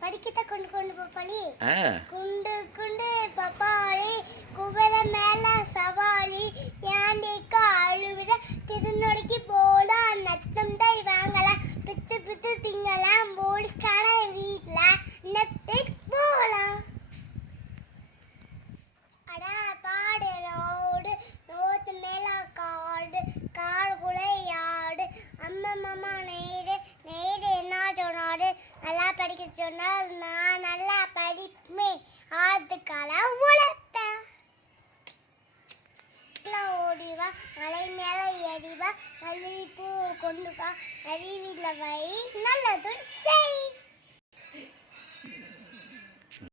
படிக்கத்த கொண்டு கொண்டு போப்பாளி குண்டு குண்டு பப்பாளி குவள மேல சவாலி யாண்டிக்கு அழுவிட திருநொடிக்கு போலாம் நத்தம் தை வாங்கலாம் பித்து பித்து திங்கலாம் போலீஸ்கார வீட்டுல நெத்து போலாம் அட பாடு ரோடு ரோத்து மேல காடு காடு குளையாடு அம்மா மாமா நெய்டு நெய்டு என்ன சொன்னாரு நல்லா படிக்க சொன்னால் நான் நல்லா படிப்பேன் அதுக்கால உழைப்பேன் ஓடிவா மலை மேல ஏறிவா மல்லிகைப்பூ கொண்டு வா நரி வீட்டில் வை நல்லது